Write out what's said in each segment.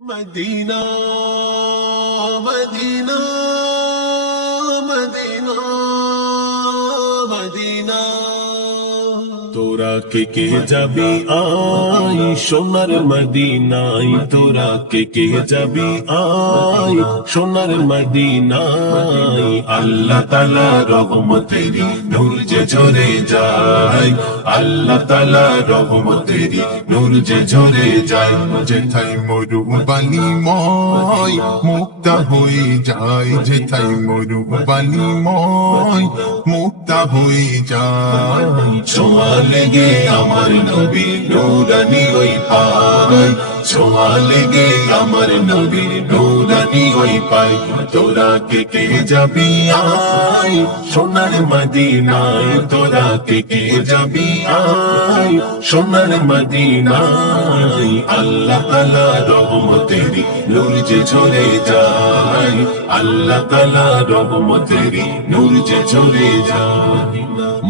Medina Medina Medina Medina তোরা কে যাবি I সোনার মদিনায় তোরা কে যাবি আই সোনার মদিনায় আল্লাহ তাআলা রহমতেরি নূর যে ঝরে যায় আল্লাহ তাআলা রহমতেরি নূর যে ঝরে যায় যেথায় মরু বালিময় মুক্তা হয়ে যায় যেথায় মরু বালিময় মুক্তা হয়ে যায় ছোঁয়া লেগে আমার নবী নূরানি ওই পায় ছোঁয়া লেগে আমার নবী নূরানি ওই পায় তোরা কে যাবি আই সোনার মদিনায় তোরা কে যাবি আই সোনার মদিনায় আল্লাহ তাআলা রহমতেরি নূর যে ঝরে যায় আল্লাহ তাআলা রহমতেরি নূর যে ঝরে যায়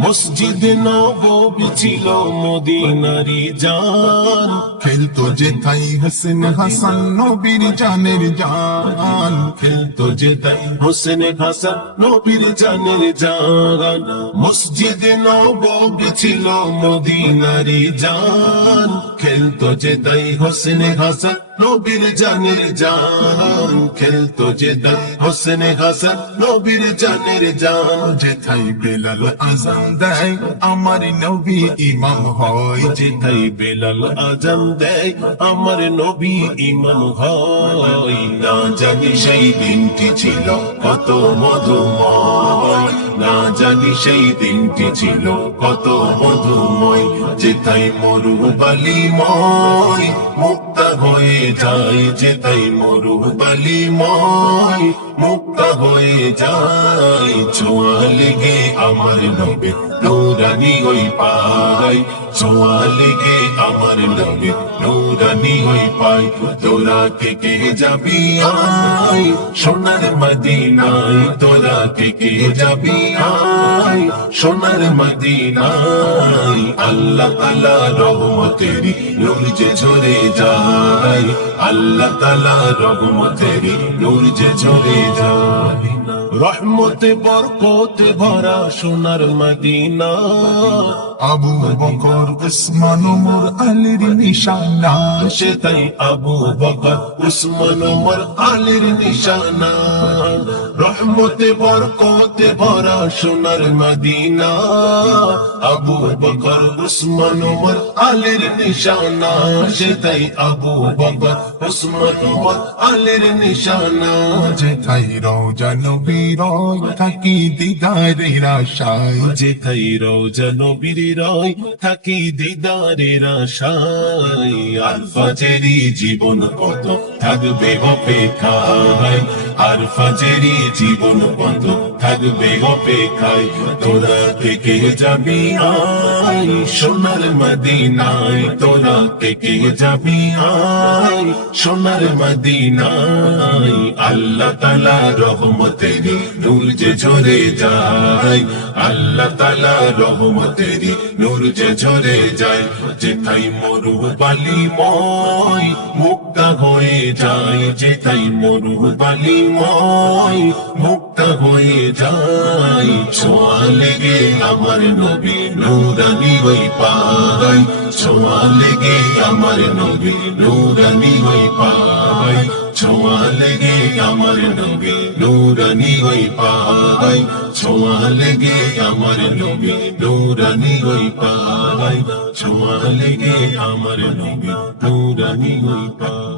মসজিদ নববী ছিল মদিনারি জান খেলতো যেথায় হোসেন হাসান নবীর জানের জান খেলতো যেতাই হোসেন হাসান নবীর জানের জান মসজিদ নববী ছিল মদিনারি জান খেলতো যেতাই হোসেন হাসান নবীর জানের জান খেলতো যেতাই হোসেন হাসান নবীর জানের জান যেথায় বেলাল আজান দেয় আমার নবী ইমাম হয় যেথায় বেলাল আজান দেয় আমার নবী ইমাম হয় না জানি সেই দিনটি ছিল কত মধুময় না জানি সেই দিনটি ছিল কত মধুময় যেথায় মরু বালিময় মুক্তা হয়ে যায় যেথায় মরু বালিময় মুক্তা হয়ে যায় ছোঁয়া লেগে আমার নবী নূরানি ওই পায় ছোঁয়া লেগে আমার নবী নূরানি ওই পায় তোরা কে যাবি আই সোনার মদিনায় তোরা কে যাবি আই সোনার মদিনায় আল্লাহ তাআলা রহমতেরি নূর যে ঝরে যায় আল্লাহ তাআলা রহমতেরি নূর যে ঝরে যায় রহমতে বরকতে ভরা সোনার মদিনা আবু বকর উসমান ওমর আলীর নিশানা সেটাই আবু বকর উসমান ওমর আলীর নিশানা রহমতে বরকতে ভরা সোনার মদিনা আবু বকর উসমান ওমর আলীর নিশানা সেটাই আবু বকর উসমান ওমর আলীর নিশানা যেথায় রওজা নবীর থাকি দিদারের আশায় যেথায় রওজা নবীর রয় থাকি দিদারের আশায় আর ফাজেরি জীবন কত থাকবে অপেক্ষায় আর ফাজেরি জীবন কত থাকবে অপেক্ষায় তোরা কে যাবি আই সোনার মদিনায় তোরা কে যাবি আই সোনার মদিনায় আল্লাহ তাআলা রহমতেরি নূর যে ঝরে যায় আল্লাহ তাআলা রহমতেরি নূর যে ঝরে যায় যেথায় মরু বালিময় মুক্তা হয়ে যায় যেথায় মরু বালিময় মুক্তা হয়ে যায় ছোঁয়া লেগে আমার নবী নূরানি ওই পায় ছোঁয়া লেগে আমার নবী নূরানি ওই পায় ছোঁয়া লেগে আমার নবী নূরানি ওই পায় ছোঁয়া লেগে আমার নবী নূরানি ওই পায় ছোঁয়া লেগে আমার নবী নূরানি ওই পায়